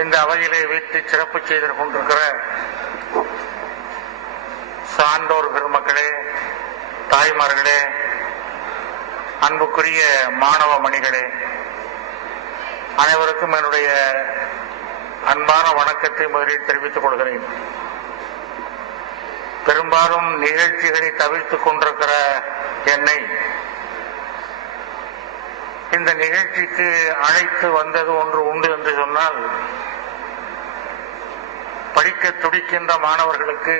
இந்த அவையிலே வைத்து சிறப்பு செய்து கொண்டிருக்கிற சான்றோர் பெருமக்களே தாய்மார்களே அன்புக்குரிய மாணவ மணிகளே அனைவருக்கும் என்னுடைய அன்பான வணக்கத்தை முதலில் தெரிவித்துக் கொள்கிறேன். பெரும்பாலும் நிகழ்ச்சிகளை தவிர்த்துக் கொண்டிருக்கிற என்னை இந்த நிகழ்ச்சிக்கு அழைத்து வந்தது ஒன்று உண்டு என்று சொன்னால் படிக்க துடிக்கின்ற மாணவர்களுக்கு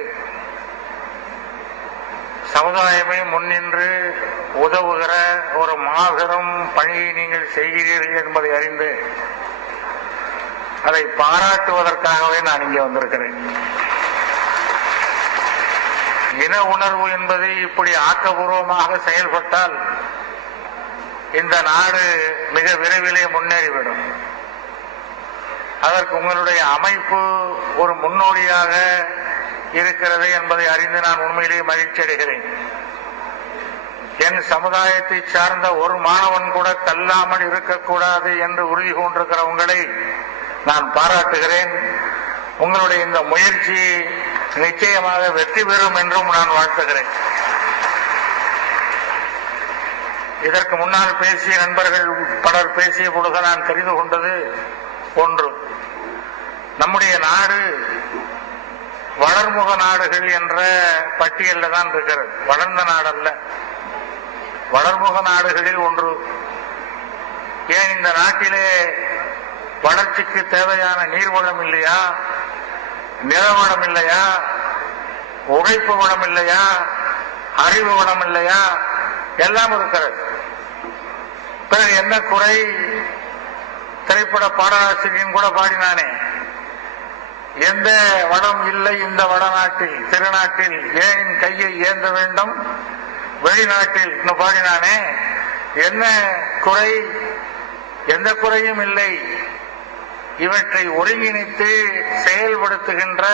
சமுதாயமே முன்னின்று உதவுகிற ஒரு மாபெரும் பணியை நீங்கள் செய்கிறீர்கள் என்பதை அறிந்து அதை பாராட்டுவதற்காகவே நான் இங்கே வந்திருக்கிறேன். இன உணர்வு என்பது இப்படி ஆக்கபூர்வமாக செயல்பட்டால் இந்த நாடு மிக விரைவிலே முன்னேறிவிடும். அதற்கு உங்களுடைய அமைப்பு ஒரு முன்னோடியாக இருக்கிறது என்பதை அறிந்து நான் உண்மையிலேயே மகிழ்ச்சி அடைகிறேன். என் சமுதாயத்தை சார்ந்த ஒரு மாணவன் கூட தள்ளாமல் இருக்கக்கூடாது என்று உறுதி கொண்டிருக்கிற உங்களை நான் பாராட்டுகிறேன். உங்களுடைய இந்த முயற்சி நிச்சயமாக வெற்றி பெறும் என்றும் நான் வாழ்த்துகிறேன். இதற்கு முன்னால் பேசிய நண்பர்கள் பலர் பேசிய பொழுது நான் தெரிந்து கொண்டது ஒன்று. நம்முடைய நாடு வளர்முக நாடுகள் என்ற பட்டியலில் தான் இருக்கிறது. வளர்ந்த நாடல்ல. வளர்முக நாடுகளில் ஒன்று. ஏன் இந்த நாட்டிலே வளர்ச்சிக்கு தேவையான நீர்வளம் இல்லையா? நிலவளம் இல்லையா? உழைப்பு வளம் இல்லையா? அறிவு வளம் இல்லையா? எல்லாம் இருக்கிறது. பிறகு என்ன குறை? திரைப்பட பாடலாசிரியன் கூட பாடினானே. எந்த வளம் இல்லை இந்த வடநாட்டில் திருநாட்டில் ஏனின் கையை ஏந்த வேண்டும்? வெளிநாட்டில் இன்னும் பாடினானே என்ன குறை? எந்த குறையும் இல்லை. இவற்றை ஒருங்கிணைத்து செயல்படுத்துகின்ற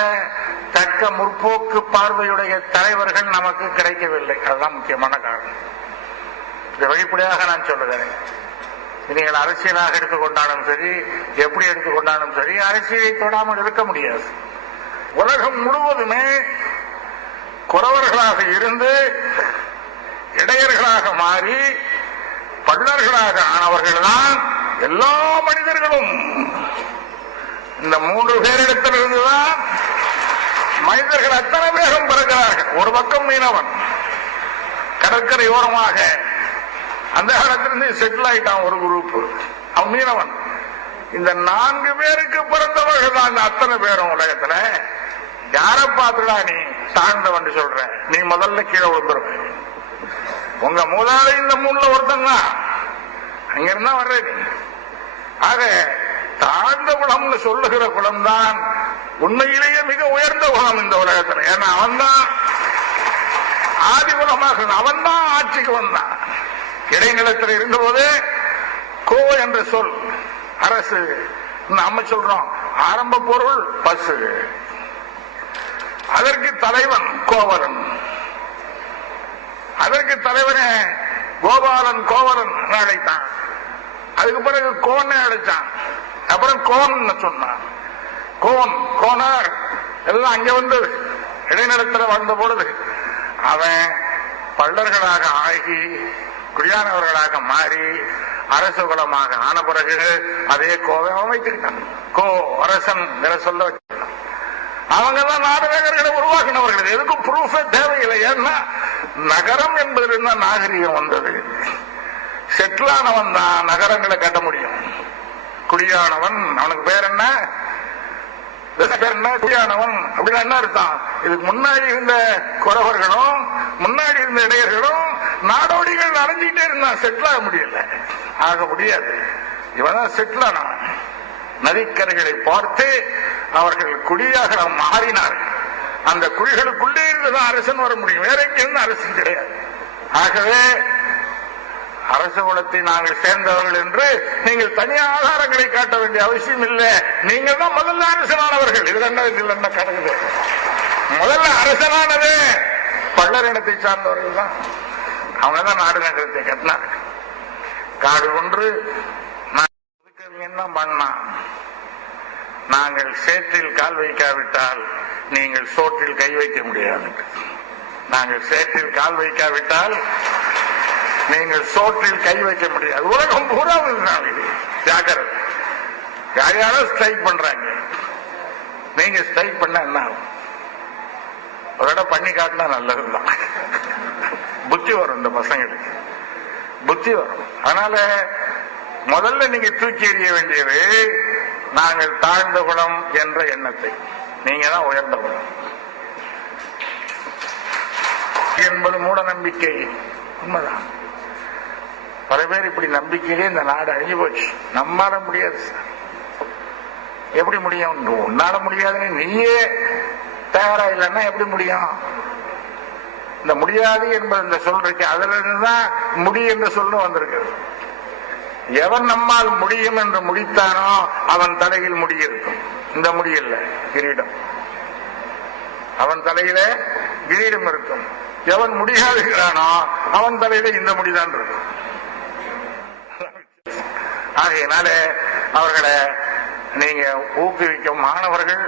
தக்க முற்போக்கு பார்வையுடைய தலைவர்கள் நமக்கு கிடைக்கவில்லை. அதுதான் முக்கியமான காரணம். இதை வெளிப்படையாக நான் சொல்லுகிறேன். நீங்கள் அரசியலாக எடுத்துக்கொண்டாலும் சரி எப்படி எடுத்துக்கொண்டாலும் சரி அரசியலை தொடாமல் இருக்க முடியாது. உலகம் முழுவதுமே குறவர்களாக இருந்து இடையர்களாக மாறி பள்ளர்களாக ஆனவர்கள்தான் எல்லா மனிதர்களும். இந்த மூன்று பேரிடத்திலிருந்துதான் மனிதர்கள் அத்தனை பேரும் பிறக்கிறார்கள். ஒரு பக்கம் மீனவன் கடற்கரை ஓரமாக அந்த காலத்துல இருந்து செட்டில் ஆயிட்டான் ஒரு குரூப் அவன் மீனவன். இந்த நான்கு பேருக்கு பிறந்தவர்கள் தான் இந்த அத்தனை பேரும் உலகத்துல. யார பாத்துடா நீ? தாழ்ந்தவன் சொல்ற நீ முதல்ல கீழே விழுந்துருவ உங்க மூதாதை இந்த மூணுல ஒருத்தன் தான் அங்க இருந்தா ஆக தாழ்ந்த குணம்னு சொல்லுகிற குளம் தான் உண்மையிலேயே மிக உயர்ந்த குணம் இந்த உலகத்துல. ஏன்னா அவன் தான் ஆதி குணமாக அவன் தான் ஆட்சிக்கு வந்தான். இடைநிலத்தில் இருந்தபோது கோ என்ற சொல். அரசு. நம்ம சொல்றோம். ஆரம்ப பொருள் பசு அதற்கு தலைவன் கோவலன். அதற்கு தலைவனே கோபாலன் கோவலன் அழைத்தான். அதுக்கு பிறகு கோன் அழைச்சான் அப்புறம் கோன் சொன்னான். கோன் கோனார் எல்லாம் அங்க வந்து இடைநிலத்தில் வந்த பொழுது அவன் பல்லர்களாக ஆகி குடியானவர்களாக மாறி அரசு குலமாக ஆன பிறகு அதே கோவை அவன் வைத்துக்கிட்டான். கோ அரசன் சொல்ல வச்சுக்கிட்டான். அவங்க தான் நாடகர்களை உருவாக்கினவர்கள் எதுக்கும் ப்ரூஃபே தேவையில்லை? ஏன்னா நகரம் என்பதிலிருந்து தான் நாகரிகம் வந்தது. செட்டிலானவன் தான் நகரங்களை கட்ட முடியும். குடியானவன் அவனுக்கு பேர் என்ன? பேர் என்ன? குடியானவன். அப்படின்னு என்ன அர்த்தம்? இதுக்கு முன்னாடி இருந்த குறவர்களும் முன்னாடி இருந்த இடையர்களும் நாடோடிகள் அலைஞ்சிட்டே இருந்தான் செட்டில் ஆக முடியல. ஆக முடியாது. இவன் செட்டில் ஆனவன் நதிக்கரைகளை பார்த்து அவர்கள் குடியாக மாறினார்கள் அந்த குழிகளுக்குள்ளே இருந்துதான் அரசன் வர முடியும். வேற எங்கிருந்து அரசன் கிடையாது. ஆகவே அரச குலத்தை நாங்கள் சேர்ந்தவர்கள் என்று நீங்கள் தனி ஆதாரங்களை காட்ட வேண்டிய அவசியம் இல்லை. நீங்கள் தான் முதல்ல அரசனானவர்கள். இது என்ன இதில் என்ன முதல்ல அரசனானது பள்ளர் இனத்தை சார்ந்தவர்கள் தான். அவங்கதான் தான் நாடு நகரத்தை கட்டினாங்க காடு ஒன்று நான் என்ன பண்ணான் நாங்கள் சேற்றில் கால் வைக்காவிட்டால் நீங்கள் சோற்றில் கை வைக்க முடியாது. நாங்கள் சேற்றில் கால் வைக்காவிட்டால் நீங்கள் சோற்றில் கை வைக்க முடியாது. உலகம் பூரா இது. ஜாக்கிரதை. யார் ஸ்ட்ரைக் பண்றாங்க. நீங்க ஸ்ட்ரைக் பண்ண என்ன ஆகும்? ஒரு இடம் பண்ணி காட்டினா நல்லதுதான். புத்தி வரும் இந்த பசங்களுக்கு. புத்தி வரும். அதனால முதல்ல நீங்க தூக்கி எறிய வேண்டியது நாங்கள் தாழ்ந்த குணம் என்ற எண்ணத்தை. நீங்க தான் உயர்ந்த குணம். என்பது மூட நம்பிக்கை. உண்மைதான். பல பேர் இப்படி நம்பிக்கையிலே இந்த நாடு அழிஞ்சு போச்சு. நம்மால முடியாது சார். எப்படி முடியும்? உன்னால முடியாதுன்னு நீயே தயாரா இல்லைன்னா எப்படி முடியும்? இந்த முடியாது என்பது இந்த சொல்றீங்க அதுல இருந்துதான் முடி என்று சொல்லும் வந்திருக்கிறது எவன் நம்மால் முடியும் என்று முடித்தானோ அவன் தலையில் முடி இருக்கும். இந்த முடி இல்ல கிரீடம். அவன் தலையில கிரீடம் இருக்கும். எவன் முடியாதுகிறானோ அவன் தலையில இந்த முடிதான் இருக்கும். ஆகையினால அவர்களை நீங்க ஊக்குவிக்கும் மாணவர்கள்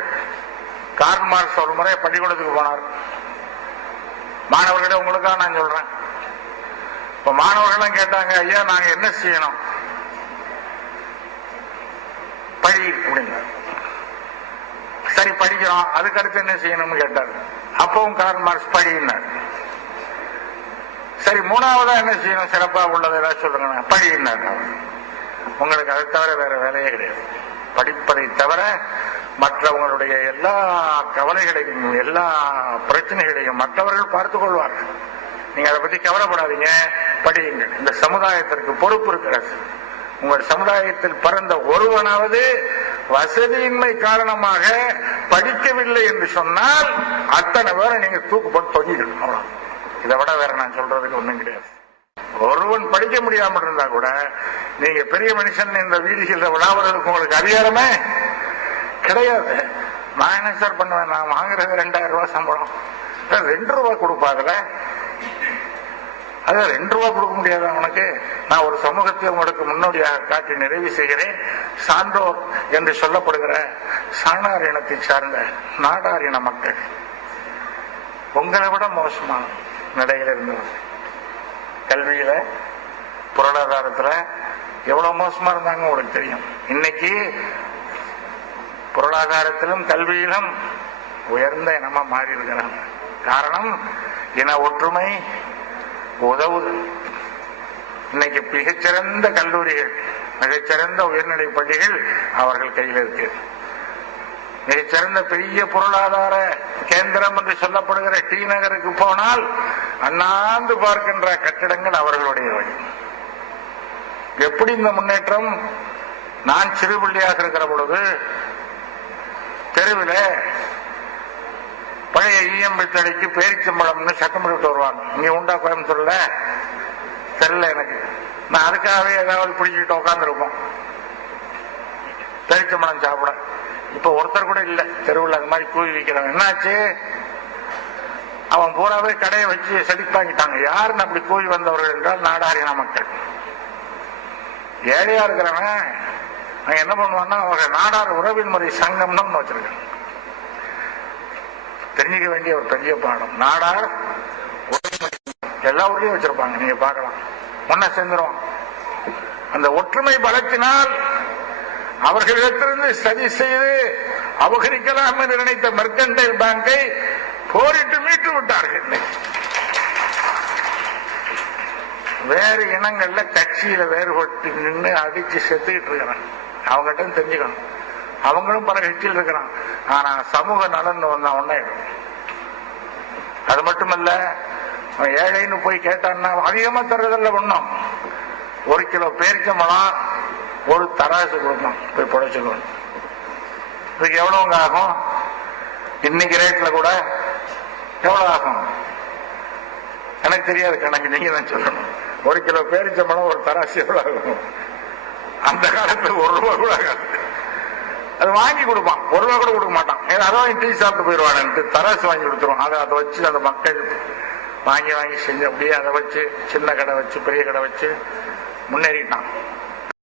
கார்ல் மார்க்ஸ் ஒரு முறை பள்ளிக்கூடத்துக்கு போனார். மாணவர்கிட்ட உங்களுக்காக நான் சொல்றேன். இப்ப மாணவர்களும் கேட்டாங்க ஐயா நாங்க என்ன செய்யணும்? படி அப்படிங்க சரி படிக்கிறோம். அதுக்கு அடுத்து என்ன செய்யணும்னு கேட்டார். அப்பவும் கார்ல் மார்க்ஸ் படினார் சரி மூணாவதா என்ன செய்யணும்? சிறப்பா உள்ளது ஏதாவது சொல்லுங்க படினார் உங்களுக்கு அதை தவிர வேற வேலையே கிடையாது. படிப்பதை தவிர மற்றவங்களுடைய எல்லா கவலைகளையும் எல்லா பிரச்சனைகளையும் மற்றவர்கள் பார்த்துக் கொள்வார்கள். நீங்க அதை பத்தி கவலைப்படாதீங்க. படியுங்கள். இந்த சமுதாயத்திற்கு பொறுப்பு இருக்கிறது உங்கள் சமுதாயத்தில் பிறந்த ஒருவனாவது வசதியின்மை காரணமாக படிக்கவில்லை என்று சொன்னால் அத்தனை பேரை நீங்க தூக்கு போட்டு தொங்கிக்கணும். அவ்வளோ இதை விட வேற நான் சொல்றதுக்கு ஒண்ணும் கிடையாது. ஒருவன் படிக்க முடியாமல் இருந்தா கூட நீங்க பெரிய மனுஷன் இந்த வீதிகளில் விழாவதற்கு உங்களுக்கு அதிகாரமே கிடையாது. நான் என்ன சார் பண்ணுவேன். நான் வாங்குறது ரெண்டாயிரம் ரூபாய் சம்பளம். ரெண்டு ரூபாய் கொடுப்பாதுல அது ரெண்டு ரூபாய் கொடுக்க முடியாது உனக்கு? நான் ஒரு சமூகத்தை உங்களுக்கு முன்னோடியாக காட்டி நிறைவு செய்கிறேன். சான்றோர் என்று சொல்லப்படுகிற சாணார் இனத்தை சார்ந்த நாடார் இன மக்கள். உங்களை விட மோசமான நிலையில் இருந்தவர் கல்வியில பொருளாதாரத்துல எவ்வளவு மோசமா இருந்தாங்க உங்களுக்கு தெரியும். இன்னைக்கு பொருளாதாரத்திலும் கல்வியிலும் உயர்ந்த இனமா மாறி இருக்கிறாங்க காரணம் இன ஒற்றுமை உதவுது. இன்னைக்கு மிகச்சிறந்த கல்லூரிகள் மிகச்சிறந்த உயர்நிலை பள்ளிகள் அவர்கள் கையில் இருக்கு. மிகச்சிறந்த பெரிய பொருளாதார கேந்திரம் என்று சொல்லப்படுகிற டி நகருக்கு போனால் அண்ணாந்து பார்க்கின்ற கட்டிடங்கள் அவர்களுடையவை. எப்படி இந்த முன்னேற்றம்? நான் சிறுபுள்ளியாக இருக்கிற பொழுது தெருவில் பழைய இஎம்பி தடைக்கு பேரிச்சம்பழம்னு சட்டம் போட்டு வருவாங்க. நீ உண்டா கோயம்புத்தூர்ல? தெரியல எனக்கு. நான் அதுக்காகவே ஏதாவது பிடிச்சிட்டு உட்காந்துருப்போம் பேரிச்சம்பழம் சாப்பிட. இப்ப ஒருத்தர் கூட இல்ல. தெருவில் அது மாதிரி கூவி விற்கிறவன் என்னாச்சு? அவன் பூராவே கடையை வச்சு செழிப்பாங்கிட்டாங்க யாருன்னு அப்படி கூவி வந்தவர்கள் என்றால் நாடாரின மக்கள். ஏழையா இருக்கிறவன் என்ன பண்ணுவான்னா அவங்க நாடார் உறவின் முறை சங்கம்னு வச்சிருக்கேன். தெரிஞ்சுக்க வேண்டிய ஒரு பெரிய பாடம். நாடார் எல்லா ஊர்லயும் வச்சிருப்பாங்க நீங்க பார்க்கலாம். ஒன்னா சேர்ந்துருவோம் அந்த ஒற்றுமை பலத்தினால் அவர்களிடத்திலிருந்து சதி செய்து அபகரிக்கலாம் என்று நினைத்த மெர்கண்டைல் பேங்கை போரிட்டு மீட்டு விட்டார்கள். வேறு இனங்கள்ல கட்சியில வேறுபட்டு நின்று அடிச்சு செத்துக்கிட்டு இருக்கிறான். அவங்ககிட்ட தெரிஞ்சுக்கணும். அவங்களும் பல கட்சியில் இருக்கிறான். ஆனா சமூக நலன் வந்தா ஒன்னே அது மட்டுமல்ல ஏழைன்னு போய் கேட்டான்னா அதிகமா தர்றதில்ல ஒண்ணும். ஒரு கிலோ பேரிச்சம்பழம் ஒரு தராசு கொடுக்கணும். போய் புழைச்சுக்கணும் இதுக்கு எவ்வளவுங்க ஆகும்? இன்னைக்கு ரேட்ல கூட எவ்வளவு ஆகும்? எனக்கு தெரியாது கணக்கு. நீங்க தான் சொல்லணும். ஒரு கிலோ பேரிச்சம்பழம் ஒரு தராசு எவ்வளவு ஆகும்? அந்த காலத்துல ஒரு ரூபா கூட ஆகாது அது வாங்கி கொடுப்பான். ஒரு ரூபா கூட கொடுக்க மாட்டான். ஏதாவது அதை வாங்கி டீ சாப்பிட்டு போயிடுவானுட்டு தராசு வாங்கி கொடுத்துருவான். அதை அதை வச்சு அந்த மக்கள் வாங்கி வாங்கி செஞ்சு அப்படியே அதை வச்சு சின்ன கடை வச்சு பெரிய கடை வச்சு முன்னேறிட்டான்.